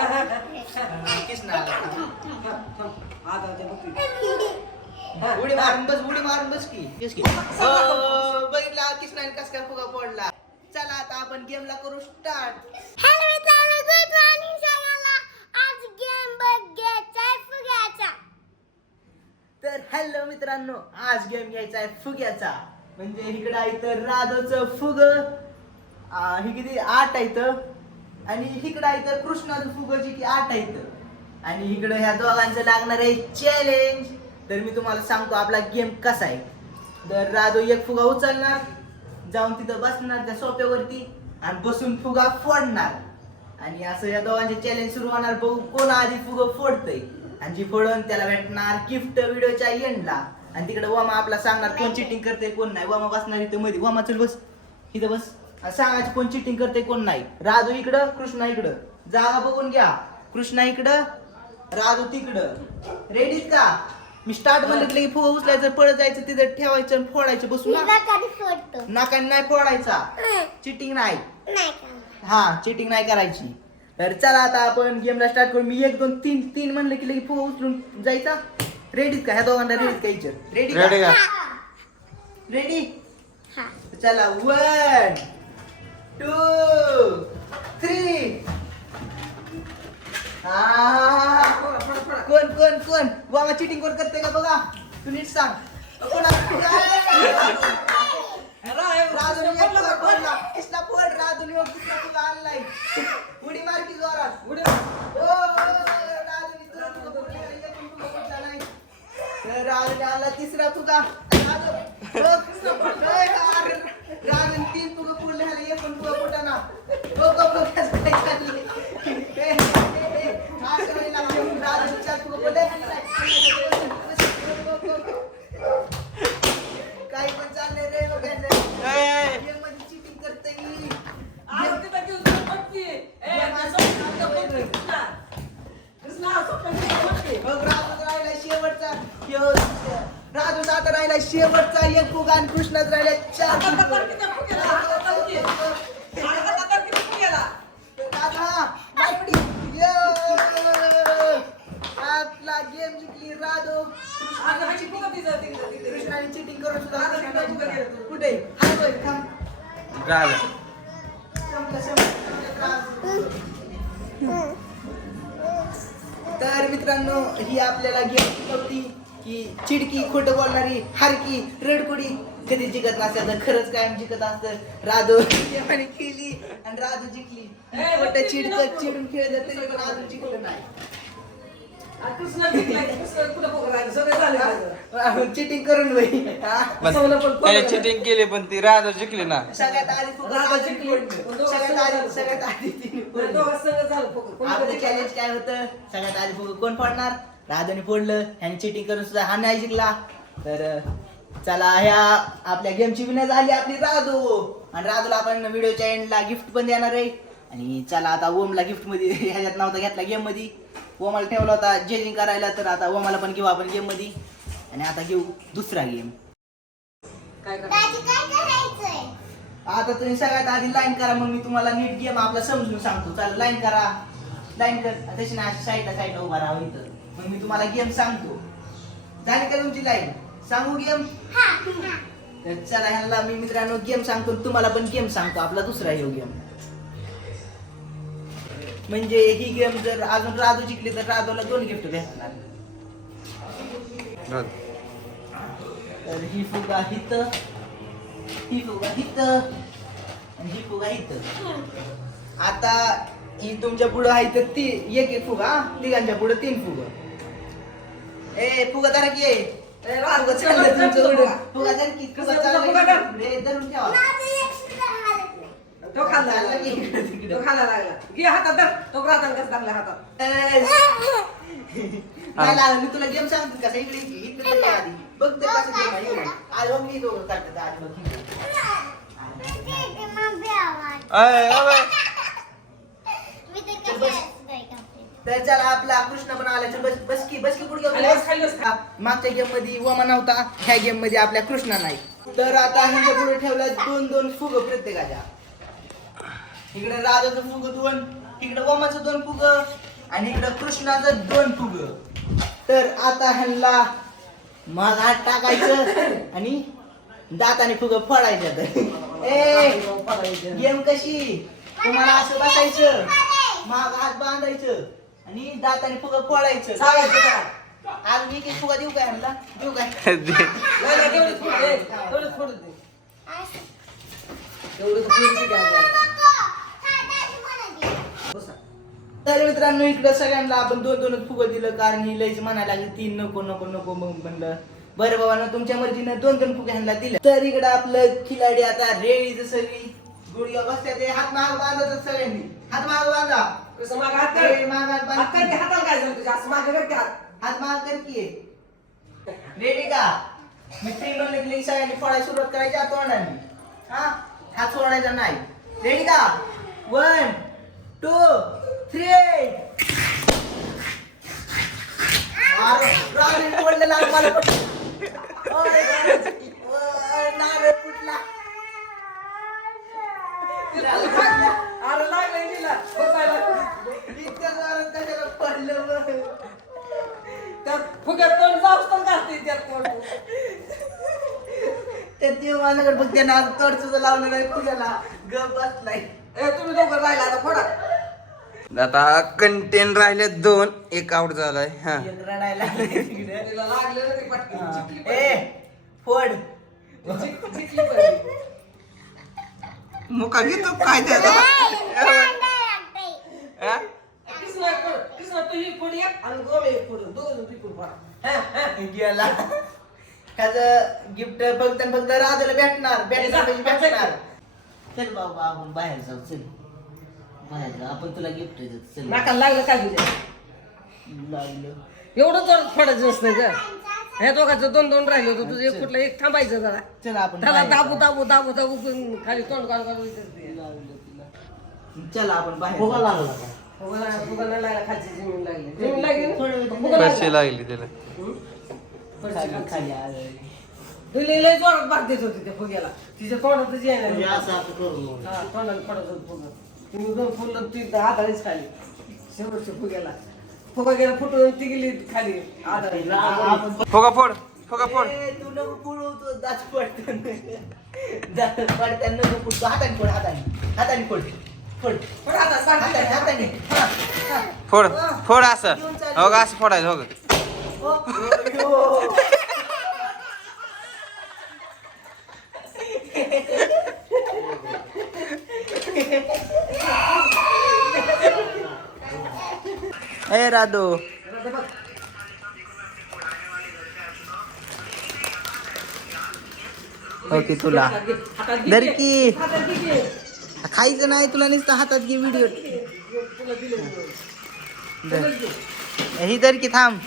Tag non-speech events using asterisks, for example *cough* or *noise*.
कृष्णा. आता बघ उडी मारून बस उडी मारून बस की. हो, बघितला कृष्णाने कस काय फुगा फोडला. चला आता आपण गेमला करू स्टार्ट हॅलो मित्रांनो गुड मॉर्निंग सगळ्यांना आज गेम बघायचा आहे फुग्याचा. तर हॅलो मित्रांनो आज गेम घ्यायचा आहे फुग्याचा. म्हणजे इकडं आहे तर राधवचं फुग. ही किती? आठ आहे इथं. आणि इकडं आहे तर कृष्णाचं फुगजी की आठ आहे इथं. आणि इकडं ह्या दोघांचं लागणार आहे चॅलेंज तर मी तुम्हाला सांगतो आपला गेम कसा आहे. तर राधव एक फुगा उचलणार जाऊन तिथं बसणार त्या सोप्यावरती आणि बसून फुगा फोडणार. आणि असं या दोघांचे चॅलेंज सुरू होणार. बघू कोण आधी फुग फोडतय. आणि जी फोडून त्याला भेटणार गिफ्ट व्हिडिओच्या एंडला आणि तिकडे वमा आपला सांगणार कोण चिटिंग करते कोण नाही. वमा बसणार इथं मध्ये. वमा चल बस. इथं बस. आणि सांगायचं कोण चिटिंग करते कोण नाही. राजू इकडं कृष्णा इकडं. जागा बघून घ्या. कृष्णा इकडं राजू तिकडं. रेडीत का? मी स्टार्ट म्हणलं की फुगा उचलायचं पळत जायचं तिथं ठेवायचं आणि फोडायचं बसून. ना नाकाने नाही फोडायचा. चिटिंग नाही. हा चिटिंग नाही करायची. तर चला आता आपण गेमला स्टार्ट करू. मी एक दोन तीन तीन म्हणलं की लगे फुगा उचलून जायचा. रेडीत का? ह्या दोघांना रेडीत का विचार रेडी? हा, रेडी हा. चला वन टू थ्री कोण कोण कोण? बाबा चिटिंग कोण करते का बघा? तू नीट सांग. कृष्णा फोन राधुनी कृष्णा तुला आणलाय. उडी मारकी जोरात. उडी ओ राधुनी आला तिसरा तुझा. राधू कृष्णा मायपडी. यो. आपला गेम जिंकली राधू. कृष्णाने चिटिंग करून सुद्धा. कुठे. तर मित्रांनो ही आपल्याला गेम शिकवती की चिडकी खोटं बोलणारी हारकी रडकुडी कधी जिंकत नसत्या तर खरंच कायम जिंकत असतं. राधू. देवाने केली. आणि राधू जिंकली. चिडकं नको. चिडून खेळत तरी पण राधू जिंकलं नाही. चिटिंग करून बाई. हा? चिटिंग केली पण ती राधा जिंकली ना. सगळ्यात आधी राधू जिंकली. सगळ्यात आधी सगळ्यात आधी आपलं चॅलेंज काय होतं? सगळ्यात आधी फुगा कोण फोडणार? राधूने फोडलं. ह्याने चिटिंग करून सुद्धा हा नाही जिंकला. तर चला ह्या आपल्या गेमची विनर झाली आपली राधू. आणि राधूला आपण व्हिडिओच्या एंडला गिफ्ट पण देणार आहे. आणि चला आता ओमला गिफ्टमध्ये ह्याच्यात नव्हता घेतला गेममध्ये. ओमाला ठेवला होता जजिंग करायला तर आता ओमाला पण घेऊ आपण गेममध्ये. आणि आता घेऊ दुसरा गेम काय आता तुम्ही सगळ्यात आधी लाईन करा मग मी तुम्हाला नीट गेम आपला समजून सांगतो. चला लाईन करा. लाईन कर. तशी ना अशी साईडला साईडला उभा राहा इथं. मग मी तुम्हाला गेम सांगतो. झाली का तुमची लाईन सांगू गेम? तर चला ह्याला मी मित्रांनो गेम सांगतो तुम्हाला पण गेम सांगतो आपला दुसरा हे गेम. म्हणजे ही गेम जर अजून राजू जिंकली तर राजूला दोन गिफ्ट भेटणार. तर ही फुगा हिथं ही फुगा हिथं आणि ही फुगा हिथं आता ही तुमच्या पुढं आहे तर ती एक एक फुगा? तिघांच्या पुढं तीन फुग. ए फुगा जरा की तो खाल्ला. तो खायला लागला. घे हातात धर. तो कसं टाकला हातात. नाही लागलं, मी तुला गेम सांगतो कसा इकडे इकडे आधी. बघ ते कसं गेम बघ मी दोघं काढतात बघ अबे. मी तर. तर चला आपला कृष्ण पण आला बस बस की बस की पुढे खाली बस, खाली बस. हा, मागच्या गेममध्ये वमा नव्हता ह्या गेममध्ये आपल्या कृष्णा नाही. तर आता ह्यांच्या पुढे ठेवलं दोन दोन फुग प्रत्येकाच्या. इकडे राजाचं फुग दोन इकडे वमाचं दोन फुग आणि इकडं कृष्णाचं दोन फुग. तर आता ह्यांना मग हात टाकायचं आणि दाताने फुग फोडायचं ए गेम कशी? तुम्हाला असं बसायचं. माग हात बांधायचं. आणि दाताने फुग फोडायचं सांगायचं का? आज मी काही फुगा देऊ काय ह्यांना देऊ काय *laughs* नाही, नाही, तेवढंच फोडू दे. तेवढंच फोडू दे. तेवढंच फोडू दे काय. बसा. तर मित्रांनो इकडं सगळ्यांना आपण दोन दोनच फुगं दिलं कारण ही लईच म्हणायला लागली तीन नको नको नको मग म्हणलं बरं बाबा ना तुमच्या मर्जीनं दोन दोन फुगे ह्यांना दिलं तर इकडं आपलं खिलाडी आता रेडी जसं की गुडघ्या बसत्या ते हात माग बांधतात सगळ्यांनी हात माग बांधा कसं मागं हात कर. ए, मागं हात बांध. हात कर की हाताला काय झालं तुझ्या? असं मागं कर की हात. हात माग कर की रेडी का मी फ्री म्हणलं की सगळ्यांनी फोडायला सुरुवात करायची हात तोंडाने हा हात सोडायचा नाही रेडी का वन टू थ्री मला ओय, त्या देव माझ्याकडे बघ त्यांना तोड सुद्धा लावलं नाही फुग्याला गप बसलाय ए, तुम्ही दोघं राहिला आता फोडा. आता कंटेन राहिले दोन एक आउट झालाय हा एक रडायला लागले तिकडे. तिला लागलं ना ती पटकन. हा. जिंकली ए पाहिजे. फोड जिंक- जिंकली पाहिजे. मुका घेतो काय त्याचा हा? तू ही फोड एक आणि गोमे एक फोड. दोघं जण तिकडून फोडा. हा, हा. गेला त्याचं गिफ्ट फक्त आणि फक्त राजाला भेटणार भेटणार म्हणजे भेटणार. चल बाबा आपण बाहेर जाऊ चल. बाहेर जाऊ आपण तुला गिफ्ट देतो चल. नाकाला लागलं काय तुझ्या? लागलं. एवढं जोरात फोडायचं नसतं ग. ह्या दोघांचं दोन दोन राहिलं होतं तुझं एक कुठलं एक थांबायचं जरा. चल आपण त्याला बाहेर दाबू जाऊ. दाबू दाबू दाबू करून खाली तोंड काढ काढू लागलं तिला. चल आपण बाहेर फुगा जाऊ. लागला फुगा फुगा नाही लागला खालची जमीन लागली. जमीन लागली ना? फरशी लागला. लागली त्याला हं? खाली खाली आलं. तुला लय जोरात भाग देत होती त्या फुग्याला. तिच्या तोंडातच यायला. असं असं करू हा, तोंडाला पडत होतं फुगा. तुम्ही दोन फुलं ती हाताळीच खाली. शेवटच्या फुग्याला. फुगा गेला फुटून ती गेली खाली. आधार आपण फोगा फोड फोगा फोड. ए, तू नको पुळवतो दात पडतं दात पडतं नको पुढतो हाताने फोड हाताने. हाताने फोड. फोड. पण आता सांग. हाताने हाताने. हा, हा. फोड फोड असं हो का असं फोडायचं हो का ओ, ए राधो. हो ओके तुला. धर की. खायचं नाही तुला नुसतं हातात घे व्हिडिओ. ही धर की थांब.